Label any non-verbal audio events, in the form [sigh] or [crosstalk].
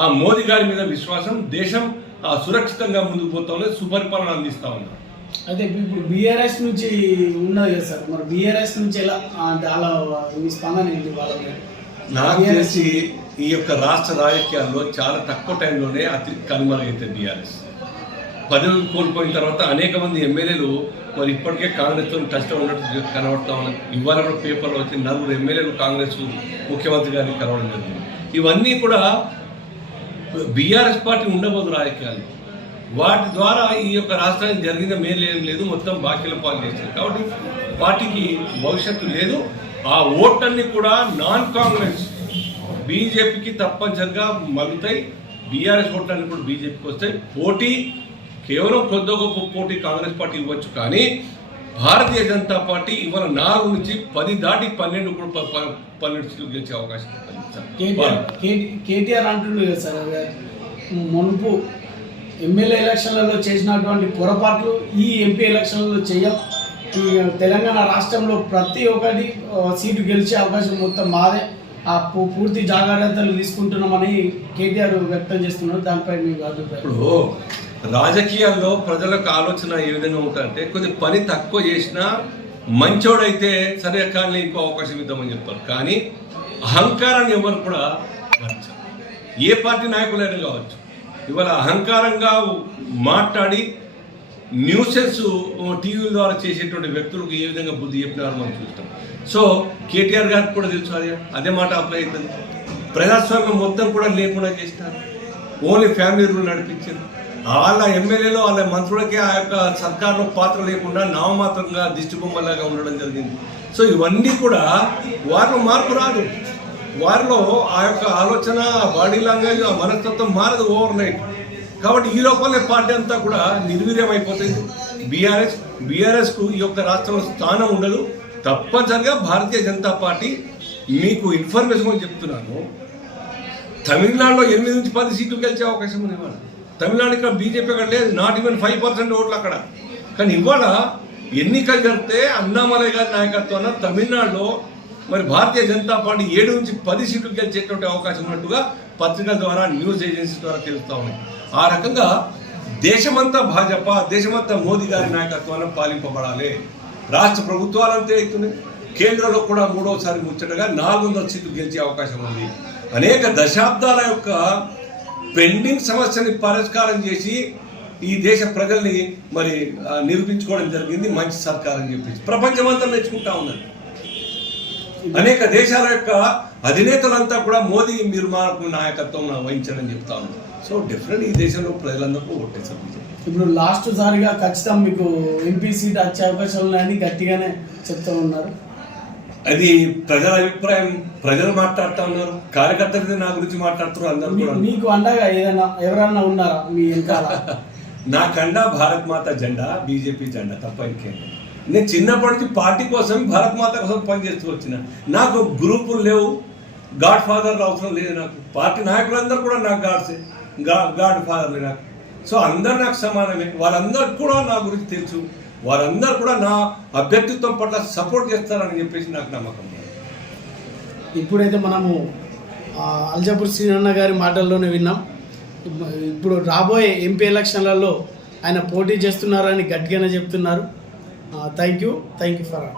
ఆ మోదీ గారి మీద విశ్వాసం దేశం సురక్షితంగా ముందుకు పోతా ఉన్నది సుపరిపాలన అందిస్తా ఉన్నారు. అయితే ఇప్పుడు బీఆర్ఎస్ నుంచి ఉన్నది కదా సార్ మరి బీఆర్ఎస్ నుంచి ఎలా అలా మీ స్పందన ఏంటి వాళ్ళ? నాకు తెలిసి ఈ యొక్క రాష్ట్ర రాజకీయాల్లో చాలా తక్కువ టైంలోనే అతి కనుమరుగైతే బీఆర్ఎస్. పదవులు కోల్పోయిన తర్వాత అనేక మంది ఎమ్మెల్యేలు మరి ఇప్పటికే కాంగ్రెస్తో టచ్ ఉన్నట్టు కనబడతా ఉన్నారు. ఇవాళ కూడా పేపర్లో వచ్చి నలుగురు ఎమ్మెల్యేలు కాంగ్రెస్ ముఖ్యమంత్రి గారిని కలవడం జరిగింది. ఇవన్నీ కూడా బీఆర్ఎస్ పార్టీ ఉండబోదు రాజకీయాలు. వాటి ద్వారా ఈ యొక్క రాష్ట్రానికి జరిగిన మేలు ఏం లేదు మొత్తం బాకీల పాలు చేసింది. కాబట్టి పార్టీకి భవిష్యత్తు లేదు. ఆ ఓట్లన్నీ కూడా నాన్ కాంగ్రెస్ బీజేపీకి తప్పనిసరిగా మలుతాయి బీఆర్ఎస్ ఓట్లన్నీ కూడా బీజేపీకి వస్తాయి. పోటీ కేవలం కొద్ది గొప్ప పోటీ కాంగ్రెస్ పార్టీ ఇవ్వచ్చు కానీ భారతీయ జనతా పార్టీ ఇవాళ నాలుగు నుంచి పది దాటి పన్నెండు కూడా పన్నెండు సీట్లు గెలిచే అవకాశం కేటీఆర్ అంటుండు కదా సార్ మునుపు ఎమ్మెల్యే ఎలక్షన్లలో చేసినటువంటి పొరపాట్లు ఈ ఎంపీ ఎలక్షన్లలో చేయం. తెలంగాణ రాష్ట్రంలో ప్రతి ఒక్కటి సీటు గెలిచే అవకాశం మొత్తం మాదే. ఆ పూ- పూర్తి జాగ్రత్తలు తీసుకుంటున్నామని కేటీఆర్ వ్యక్తం చేస్తున్నారు. దానిపై మీ అభిప్రాయం. ఇప్పుడు రాజకీయాల్లో ప్రజలకు ఆలోచన ఏ విధంగా ఉంటుందంటే కొద్ది పని తక్కువ చేసినా మంచోడైతే సరే కానీ ఇంకో అవకాశం ఇద్దామని చెప్తారు కానీ అహంకారాన్ని ఎవరు కూడా ఏ పార్టీ నాయకులైనా కావచ్చు. ఇవాళ అహంకారంగా మాట్లాడి న్యూసెన్స్ టీవీల ద్వారా చేసేటువంటి వ్యక్తులకు ఏ విధంగా బుద్ధి చెప్పినారో మనం చూస్తాం. సో కేటీఆర్ గారికి కూడా తెలుసు అదే అదే మాట అప్లై అవుతుంది. ప్రజాస్వామ్యం మొత్తం కూడా లేకుండా చేసినారు. ఓన్లీ ఫ్యామిలీ రూల్ నడిపించారు. వాళ్ళ ఎమ్మెల్యేలో వాళ్ళ మంత్రులకే ఆ యొక్క సర్కార్లో పాత్ర లేకుండా నామమాత్రంగా దిష్టి బొమ్మలాగా ఉండడం జరిగింది. సో ఇవన్నీ కూడా వారిలో మార్పు రాదు. వారిలో ఆ యొక్క ఆలోచన బాడీ లాంగ్వేజ్ ఆ మనస్తత్వం మారదు ఓవర్ నైట్. కాబట్టి ఈ లోపలే పార్టీ అంతా కూడా నిర్వీర్యం అయిపోతుంది బీఆర్ఎస్ బీఆర్ఎస్కు ఈ యొక్క రాష్ట్రంలో స్థానం ఉండదు. తప్పనిసరిగా భారతీయ జనతా పార్టీ మీకు ఇన్ఫర్మేషన్ కూడా చెప్తున్నాను. తమిళనాడులో ఎనిమిది నుంచి పది సీట్లు గెలిచే అవకాశం ఉంది వాళ్ళు తమిళనాడు ఇక్కడ బీజేపీ అక్కడ లేదు నాట్ ఈవెన్ ఫైవ్ పర్సెంట్ ఓట్లు అక్కడ. కానీ ఇవాళ ఎన్నికలు జరిగితే అన్నామలై గారి నాయకత్వాన తమిళనాడులో మరి భారతీయ జనతా పార్టీ ఏడు నుంచి పది సీట్లు గెలిచేటువంటి అవకాశం ఉన్నట్టుగా పత్రికల ద్వారా న్యూస్ ఏజెన్సీ ద్వారా తెలుస్తూ ఉన్నాయి ఆ రకంగా దేశమంతా భాజపా దేశమంతా మోదీ గారి నాయకత్వాన పాలింపబడాలి. రాష్ట్ర ప్రభుత్వాలు అంతే అవుతున్నాయి. కేంద్రంలో కూడా మూడవసారి ముచ్చటగా నాలుగు వందల సీట్లు గెలిచే అవకాశం ఉంది. అనేక దశాబ్దాల యొక్క పెండింగ్ సమస్యని పరిష్కారం చేసి ఈ దేశ ప్రజల్ని మరి నిరూపించుకోవడం జరిగింది మంచి సర్కార్ అని చెప్పేసి. ప్రపంచమంతా మెచ్చుకుంటా ఉన్నది. అనేక దేశాల యొక్క అధినేతలంతా కూడా మోదీ మీరు మాకు నాయకత్వం వహించడం చెప్తా ఉన్నారు. సో డెఫినెట్ ఈ దేశంలో ప్రజలందరూ ఓటేసారు ఇప్పుడు లాస్ట్ సారిగా ఖచ్చితంగా మీకు ఎంపీ సీట్ వచ్చే అవకాశాలు ఉన్నాయని గట్టిగానే చెప్తా ఉన్నారు. అది ప్రజల అభిప్రాయం ప్రజలు మాట్లాడుతూ ఉన్నారు కార్యకర్తలు నా గురించి మాట్లాడుతున్నారు అందరూ కూడా. మీకు అండగా ఏదైనా ఎవరన్నా ఉన్నారా మీ వెనకాల? [laughs] నా కండా భారత్ మాత జెండా బీజేపీ జెండా తప్ప ఇంకేం. నేను చిన్నప్పటి నుంచి పార్టీ కోసం భారత్ మాత కోసం పనిచేస్తూ వచ్చిన. నాకు గ్రూపులు లేవు గాడ్ ఫాదర్ అవసరం లేదు నాకు. పార్టీ నాయకులందరూ కూడా నాకు గాడ్సే గా గాడ్ ఫాదర్లే నాకు. సో అందరు నాకు సమానమే. వాళ్ళందరూ కూడా నా గురించి తెలుసు. వారందరూ కూడా నా అభ్యర్థిత్వం పట్ల సపోర్ట్ చేస్తారని చెప్పేసి నాకు నమ్మకం ఇప్పుడైతే మనము అల్జాపూర్ శ్రీనన్న గారి మాటల్లోనే విన్నాం. ఇప్పుడు రాబోయే ఎంపీ ఎలక్షన్లలో ఆయన పోటీ చేస్తున్నారని గట్టిగానే చెప్తున్నారు. Thank you thank you for